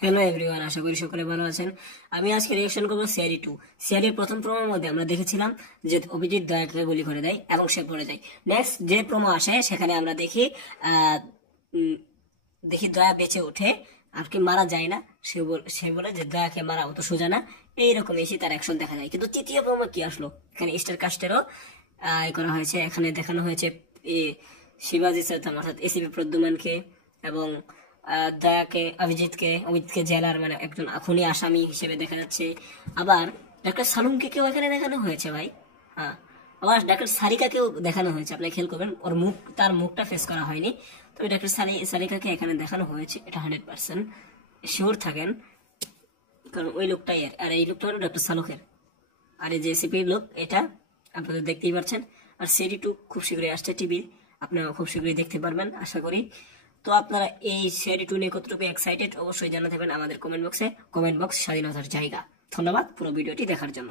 Hello everyone, আশা করি সকলে ভালো আছেন। আমি আজকে রিঅ্যাকশন করবো সিআরই 2। সিআরইর প্রথম প্রোমোর মধ্যে আমরা দেখেছিলাম যে অভিজিৎ দয়াকে গুলি করে দেয় এবং সে পড়ে যায়। নেক্সট যে প্রোমো আসে সেখানে আমরা দেখি আহ, উম, দেখি দয়া বেঁচে ওঠে, আর কি মারা যায় না। সে বলে যে দয়াকে মারা অত সোজা না, এইরকম এসে তার অ্যাকশন দেখা যায়। কিন্তু তৃতীয় প্রোমো কি আসলো, এখানে স্টার কাস্টেরও করা হয়েছে। এখানে দেখানো হয়েছে এ, শিবাজি সাতাম অর্থাৎ এসিপি প্রদ্যুম্নকে এবং দয়াকে, অভিজিৎকে জেলার মানে একজন খুনি আসামি হিসেবে দেখা যাচ্ছে। আবার ডাক্তার সালুমকে কেউ এখানে দেখানো হয়েছে ভাই। হ্যাঁ, আবার ডাক্তার সারিকাকেও দেখানো হয়েছে। আপনি খেয়াল করবেন, ওর মুখ, তার মুখটা ফেস করা হয়নি, তবে ডাক্তার সারিকাকে এখানে দেখানো হয়েছে। এটা 100% শিওর থাকেন, কারণ ওই লোকটাই আর এই লোকটা হলো ডক্টর সালুকের। আর এই যে এসিপির লোক, এটা আপনারা দেখতেই পাচ্ছেন। আর সিডি 2 খুব শীঘ্রই আসছে টিভি, আপনারা খুব শীঘ্রই দেখতে পারবেন আশা করি। তো আপনারা এই সিডি 2 নিয়ে কতটুকু এক্সাইটেড অবশ্যই জানাতে পারেন আমাদের কমেন্ট বক্সে। কমেন্ট বক্স স্বাধীনতার জায়গা। ধন্যবাদ পুরো ভিডিওটি দেখার জন্য।